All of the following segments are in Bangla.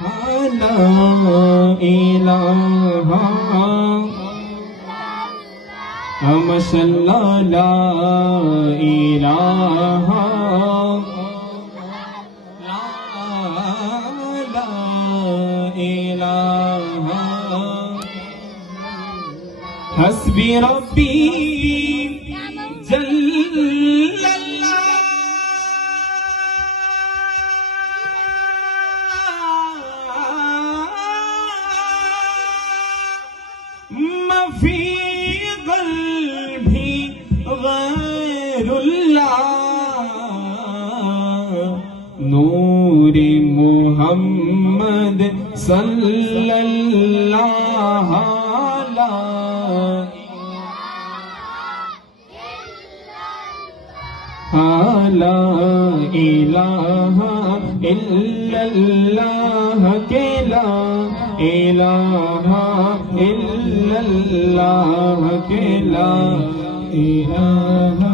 لا إله ما شاء الله. لا إله لا لا إله حسبي ربي اللہ نور محمد صلی اللہ لا الہ الا اللہ کے لا الہ الا اللہ کے لا الہ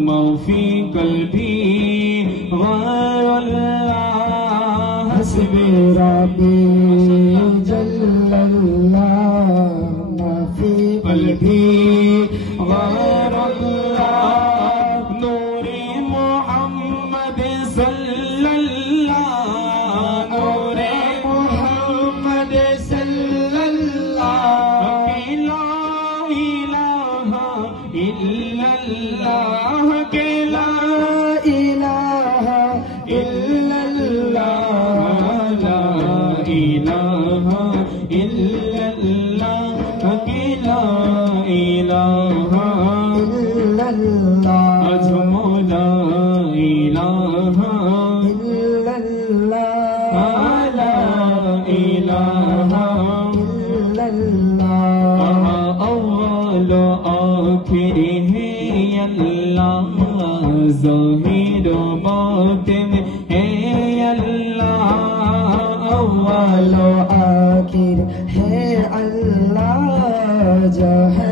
ما في قلبي. غير الله. حسبي ربي جل الله ما في قلبي. غير اللہ کے لا الہ الا اللہ لا الہ الا اللہ کے لا الہ الا اللہ اجمو لا الہ الا اللہ لا الہ है अल्लाह जहर बातिन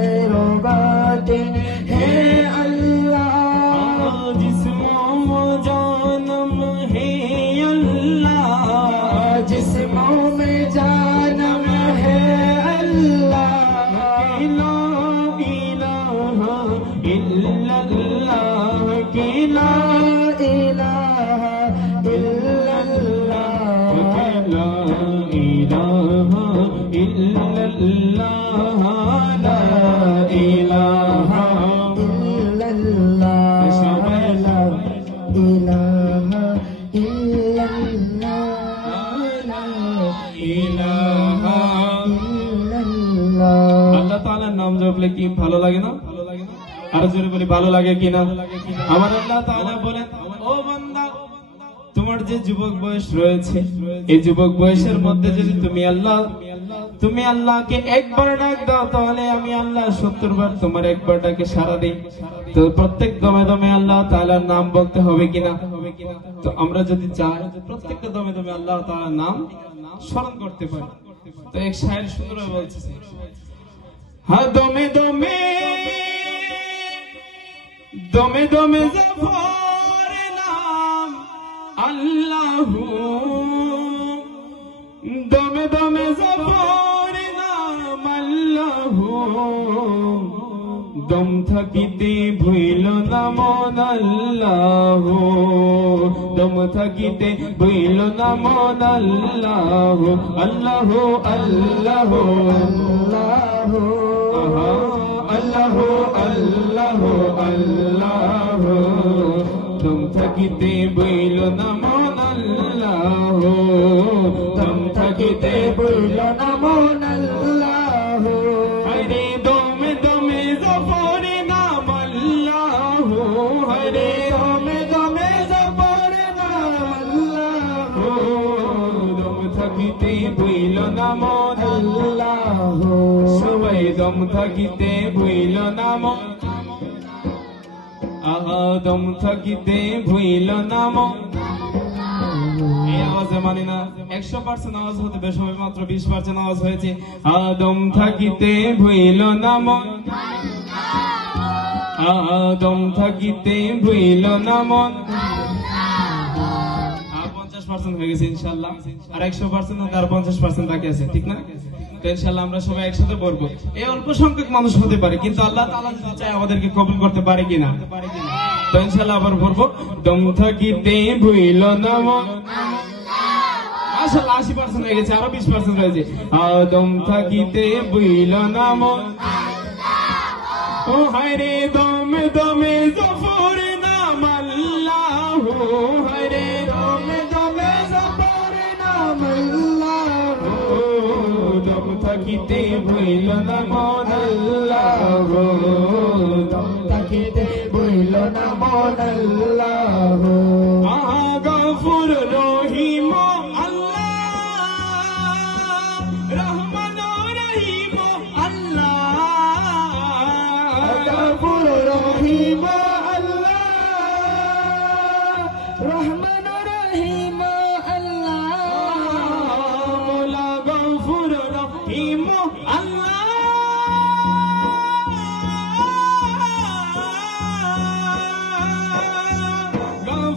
ভালো লাগে না? আর জোরে বলি, ভালো লাগে কি না? আমার আল্লাহ তাআলা বলেন, ও বান্দা, তোমার যে যুবক বয়স রয়েছে, এই যুবক বয়সের মধ্যে যদি তুমি আল্লাহ, তুমি আল্লাহকে একবার ডাক দাও, তাহলে আমি আল্লাহ সত্তর বার তোমার একবার ডাকে সারা দিই। তো প্রত্যেক দমে দমে আল্লাহ তাআলার নাম বলতে হবে কিনা তো আমরা যদি চাই, প্রত্যেকটা দমে দমে আল্লাহ তাআলার নাম স্মরণ করতে পারি। তো এক শায়ের সুন্দর বলছে হ্যাঁ দমে দমে দমে দমে জাফর নাম আল্লাহ দমে দমে জাফর নাম আল্লাহ দম থাকিতে ভুইল না মন আল্লাহ দম থাকিতে ভুইল না মন আল্লাহ আল্লাহ আল্লাহ আল্লাহ اللہ اللہ اللہ. تم تھکتے بولو نمون اللہ. ہو تم تھکتے بولو نمون اللہ. ہری دوم دم ظفر نام اللہ. ہرے دوم دم ظفر نام اللہ. تم تھکتے بولو نمون اللہ. ہو থাকিতে বইল না মন আদম থাকিতে ভুইল নাম। পার্সেন্ট আদম থাকিতে ভুইল নাম। আদম থাকিতে ভুইল নাম। পঞ্চাশ পার্সেন্ট হয়ে গেছে ইনশাল্লাহ। আর একশো পার্সেন্ট তার পঞ্চাশ পার্সেন্ট বাকি আছে, ঠিক না? ইনশাল্লাহ আমরা সবাই একসাথে পড়ব এই অল্প সংখ্যক মানুষ হতে পারে, কিন্তু আল্লাহ তাআলা যদি আমাদেরকে কবুল করতে পারে কিনা। তো ইনশাল্লাহ আবার পড়ব দম থাকিতে ভুইল নাম আশি পার্সেন্ট হয়ে গেছে, আরও বিশ পার্সেন্ট রয়েছে আদম থাকিতে ভুইল নাম ও হায়রে দমে দমে জফর নাম আল্লাহ দম থাকিতে ভুইল না মন আল্লাহ দম থাকিতে বইল না মন আল্লাহ আহা গফুর রহিম আল্লাহ রহমান রহিম আল্লাহ গফুর রহিম আল্লাহ রহমান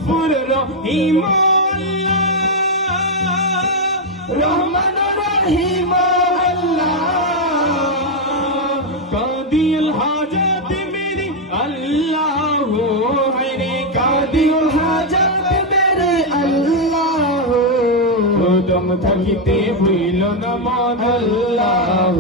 গফুর রহিম রহমান রহিম কাদিল হাজত মেরি আল্লাহ হরে কাদিল হাজত মেরে আল্লাহ। দম থাকিতে হইল না মন আল্লাহ।